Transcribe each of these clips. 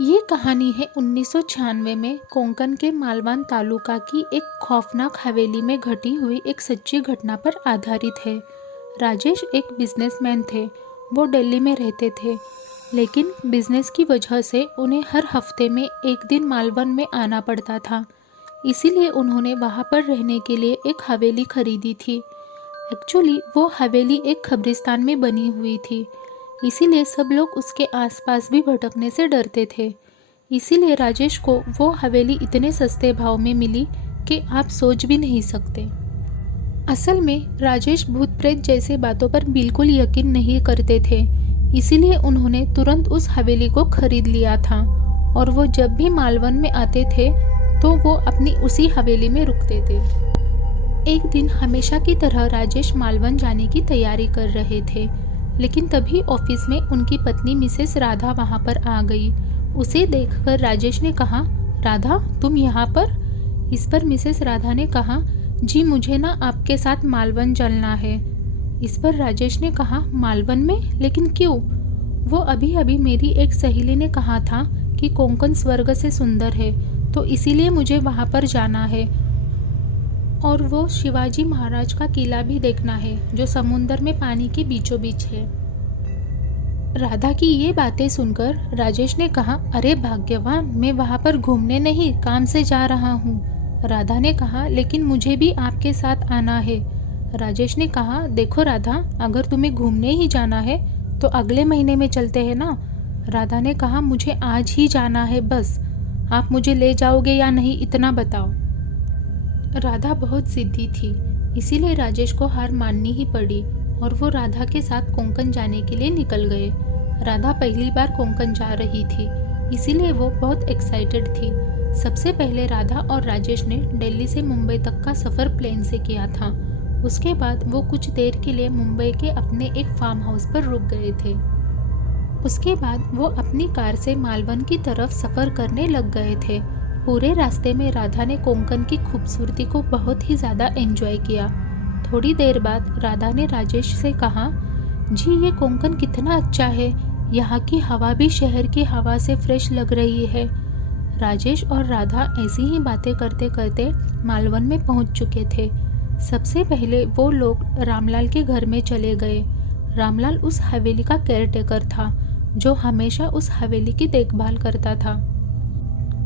ये कहानी है 1996 में कोंकण के मालवान तालुका की एक खौफनाक हवेली में घटी हुई एक सच्ची घटना पर आधारित है। राजेश एक बिजनेसमैन थे। वो दिल्ली में रहते थे, लेकिन बिजनेस की वजह से उन्हें हर हफ्ते में एक दिन मालवन में आना पड़ता था। इसीलिए उन्होंने वहाँ पर रहने के लिए एक हवेली खरीदी थी। एक्चुअली वो हवेली एक कब्रिस्तान में बनी हुई थी, इसीलिए सब लोग उसके आसपास भी भटकने से डरते थे। इसीलिए राजेश को वो हवेली इतने सस्ते भाव में मिली कि आप सोच भी नहीं सकते। असल में राजेश भूत प्रेत जैसे बातों पर बिल्कुल यकीन नहीं करते थे, इसीलिए उन्होंने तुरंत उस हवेली को खरीद लिया था और वो जब भी मालवन में आते थे तो वो अपनी उसी हवेली में रुकते थे। एक दिन हमेशा की तरह राजेश मालवन जाने की तैयारी कर रहे थे, लेकिन तभी ऑफिस में उनकी पत्नी मिसेस राधा वहां पर आ गई। उसे देखकर राजेश ने कहा, राधा तुम यहाँ पर? इस पर मिसेस राधा ने कहा, जी मुझे ना आपके साथ मालवन चलना है। इस पर राजेश ने कहा, मालवन में? लेकिन क्यों? वो अभी अभी मेरी एक सहेली ने कहा था कि कोंकण स्वर्ग से सुंदर है, तो इसीलिए मुझे वहाँ पर जाना है और वो शिवाजी महाराज का किला भी देखना है जो समुंदर में पानी के बीचों बीच है। राधा की ये बातें सुनकर राजेश ने कहा, अरे भाग्यवान, मैं वहाँ पर घूमने नहीं काम से जा रहा हूँ। राधा ने कहा, लेकिन मुझे भी आपके साथ आना है। राजेश ने कहा, देखो राधा, अगर तुम्हें घूमने ही जाना है तो अगले महीने में चलते हैं ना। राधा ने कहा, मुझे आज ही जाना है, बस आप मुझे ले जाओगे या नहीं इतना बताओ। राधा बहुत जिद्दी थी, इसीलिए राजेश को हार माननी ही पड़ी और वो राधा के साथ कोंकण जाने के लिए निकल गए। राधा पहली बार कोंकण जा रही थी, इसीलिए वो बहुत एक्साइटेड थी। सबसे पहले राधा और राजेश ने दिल्ली से मुंबई तक का सफ़र प्लेन से किया था। उसके बाद वो कुछ देर के लिए मुंबई के अपने एक फार्म हाउस पर रुक गए थे। उसके बाद वो अपनी कार से मालवन की तरफ सफ़र करने लग गए थे। पूरे रास्ते में राधा ने कोंकण की खूबसूरती को बहुत ही ज़्यादा एंजॉय किया। थोड़ी देर बाद राधा ने राजेश से कहा, जी ये कोंकण कितना अच्छा है, यहाँ की हवा भी शहर की हवा से फ्रेश लग रही है। राजेश और राधा ऐसी ही बातें करते करते मालवन में पहुँच चुके थे। सबसे पहले वो लोग रामलाल के घर में चले गए। रामलाल उस हवेली का केयरटेकर था जो हमेशा उस हवेली की देखभाल करता था।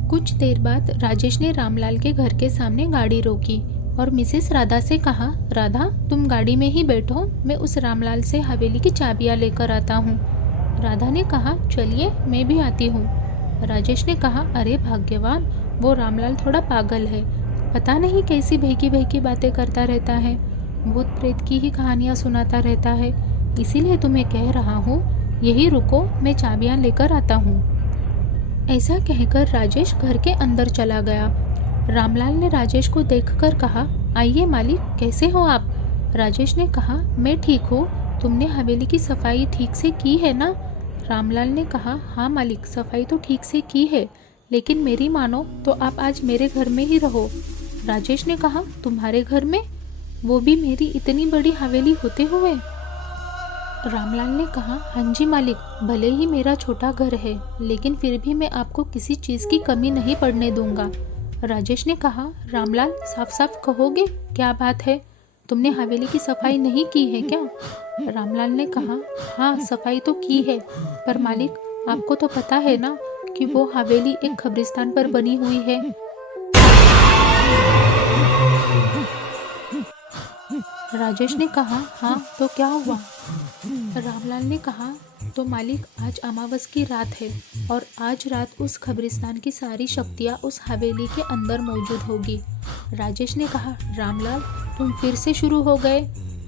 कुछ देर बाद राजेश ने रामलाल के घर के सामने गाड़ी रोकी और मिसेस राधा से कहा, राधा तुम गाड़ी में ही बैठो, मैं उस रामलाल से हवेली की चाबियां लेकर आता हूँ। राधा ने कहा, चलिए मैं भी आती हूँ। राजेश ने कहा, अरे भाग्यवान, वो रामलाल थोड़ा पागल है, पता नहीं कैसी बहकी बहकी बातें करता रहता है, भूत प्रेत की ही कहानियाँ सुनाता रहता है, इसीलिए तुम्हें कह रहा हूँ यही रुको, मैं चाबियाँ लेकर आता हूँ। ऐसा कहकर राजेश घर के अंदर चला गया। रामलाल ने राजेश को देखकर कहा, आइए मालिक, कैसे हो आप? राजेश ने कहा, मैं ठीक हूँ, तुमने हवेली की सफाई ठीक से की है ना? रामलाल ने कहा, हाँ मालिक, सफाई तो ठीक से की है, लेकिन मेरी मानो तो आप आज मेरे घर में ही रहो। राजेश ने कहा, तुम्हारे घर में? वो भी मेरी इतनी बड़ी हवेली होते हुए? रामलाल ने कहा, हाँ जी मालिक, भले ही मेरा छोटा घर है, लेकिन फिर भी मैं आपको किसी चीज़ की कमी नहीं पड़ने दूंगा। राजेश ने कहा, रामलाल साफ साफ कहोगे क्या बात है, तुमने हवेली की सफाई नहीं की है क्या? रामलाल ने कहा, हाँ सफाई तो की है, पर मालिक आपको तो पता है ना कि वो हवेली एक कब्रिस्तान पर बनी हुई है। राजेश ने कहा, हाँ तो क्या हुआ? रामलाल ने कहा, तो मालिक आज अमावस की रात है और आज रात उस कब्रिस्तान की सारी शक्तियाँ उस हवेली के अंदर मौजूद होगी। राजेश ने कहा, रामलाल तुम फिर से शुरू हो गए।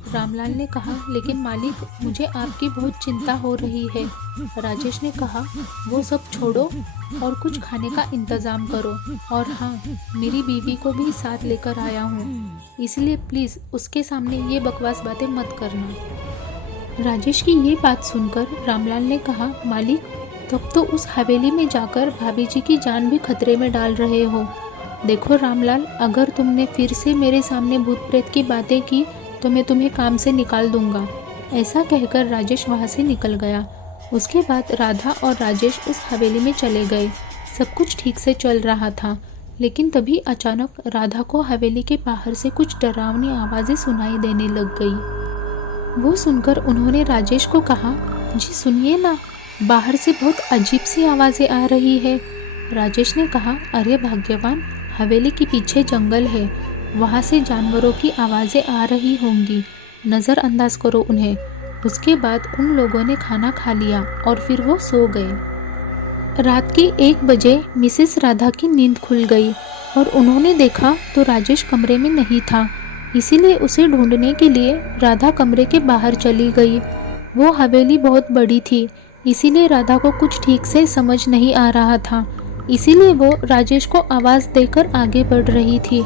रामलाल ने कहा, लेकिन मालिक मुझे आपकी बहुत चिंता हो रही है। राजेश ने कहा, वो सब छोड़ो और कुछ खाने का इंतज़ाम करो, और हाँ मेरी बीवी को भी साथ लेकर आया हूँ, इसलिए प्लीज़ उसके सामने ये बकवास बातें मत करना। राजेश की ये बात सुनकर रामलाल ने कहा, मालिक तब तो उस हवेली में जाकर भाभी जी की जान भी खतरे में डाल रहे हो। देखो रामलाल, अगर तुमने फिर से मेरे सामने भूत प्रेत की बातें की तो मैं तुम्हें काम से निकाल दूंगा। ऐसा कहकर राजेश वहाँ से निकल गया। उसके बाद राधा और राजेश उस हवेली में चले गए। सब कुछ ठीक से चल रहा था, लेकिन तभी अचानक राधा को हवेली के बाहर से कुछ डरावनी आवाज़ें सुनाई देने लग गई। वो सुनकर उन्होंने राजेश को कहा, जी सुनिए ना, बाहर से बहुत अजीब सी आवाज़ें आ रही है। राजेश ने कहा, अरे भाग्यवान, हवेली के पीछे जंगल है, वहाँ से जानवरों की आवाज़ें आ रही होंगी, नज़रअंदाज करो उन्हें। उसके बाद उन लोगों ने खाना खा लिया और फिर वो सो गए। रात के 1 बजे मिसेस राधा की नींद खुल गई और उन्होंने देखा तो राजेश कमरे में नहीं था। इसीलिए उसे ढूंढने के लिए राधा कमरे के बाहर चली गई। वो हवेली बहुत बड़ी थी, इसीलिए राधा को कुछ ठीक से समझ नहीं आ रहा था। इसीलिए वो राजेश को आवाज़ देकर आगे बढ़ रही थी।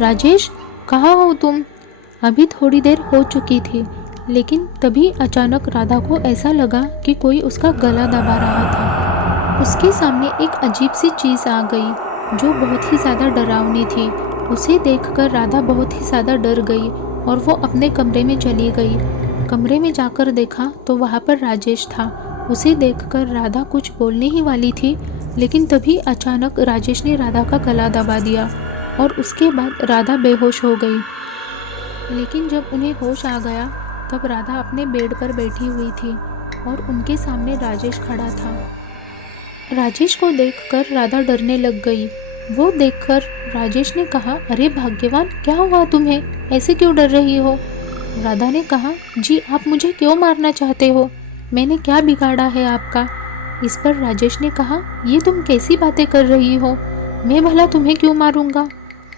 राजेश, कहाँ हो तुम? अभी थोड़ी देर हो चुकी थी, लेकिन तभी अचानक राधा को ऐसा लगा कि कोई उसका गला दबा रहा था। उसके सामने एक अजीब सी चीज़ आ गई जो बहुत ही ज़्यादा डरावनी थी। उसे देखकर राधा बहुत ही ज़्यादा डर गई और वो अपने कमरे में चली गई। कमरे में जाकर देखा तो वहाँ पर राजेश था। उसे देखकर राधा कुछ बोलने ही वाली थी, लेकिन तभी अचानक राजेश ने राधा का गला दबा दिया और उसके बाद राधा बेहोश हो गई। लेकिन जब उन्हें होश आ गया तब राधा अपने बेड पर बैठी हुई थी और उनके सामने राजेश खड़ा था। राजेश को देखकर राधा डरने लग गई। वो देखकर राजेश ने कहा, अरे भाग्यवान, क्या हुआ तुम्हें? ऐसे क्यों डर रही हो? राधा ने कहा, जी आप मुझे क्यों मारना चाहते हो? मैंने क्या बिगाड़ा है आपका? इस पर राजेश ने कहा, ये तुम कैसी बातें कर रही हो? मैं भला तुम्हें क्यों मारूंगा?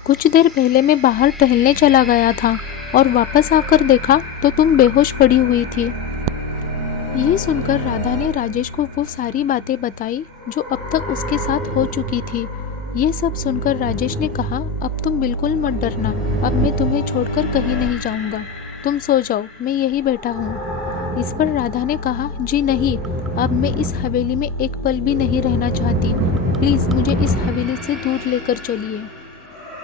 कुछ देर पहले मैं बाहर टहलने चला गया था और वापस आकर देखा तो तुम बेहोश पड़ी हुई थी। ये सुनकर राधा ने राजेश को वो सारी बातें बताई जो अब तक उसके साथ हो चुकी थी। ये सब सुनकर राजेश ने कहा, अब तुम बिल्कुल मत डरना, अब मैं तुम्हें छोड़कर कहीं नहीं जाऊंगा, तुम सो जाओ, मैं यही बैठा हूँ। इस पर राधा ने कहा, जी नहीं, अब मैं इस हवेली में एक पल भी नहीं रहना चाहती, प्लीज़ मुझे इस हवेली से दूर लेकर चलिए।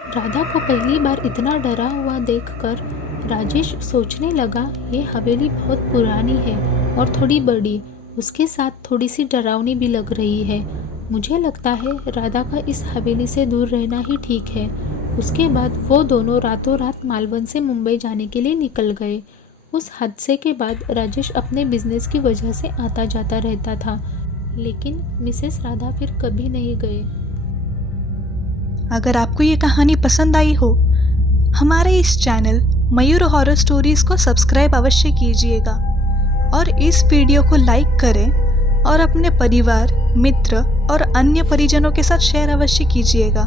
राधा को पहली बार इतना डरा हुआ देखकर राजेश सोचने लगा, ये हवेली बहुत पुरानी है और थोड़ी बड़ी, उसके साथ थोड़ी सी डरावनी भी लग रही है। मुझे लगता है राधा का इस हवेली से दूर रहना ही ठीक है। उसके बाद वो दोनों रातों रात मालवन से मुंबई जाने के लिए निकल गए। उस हादसे के बाद राजेश अपने बिजनेस की वजह से आता जाता रहता था, लेकिन मिसेस राधा फिर कभी नहीं गए। अगर आपको ये कहानी पसंद आई हो, हमारे इस चैनल मयूर हॉरर स्टोरीज़ को सब्सक्राइब अवश्य कीजिएगा और इस वीडियो को लाइक करें और अपने परिवार, मित्र और अन्य परिजनों के साथ शेयर अवश्य कीजिएगा।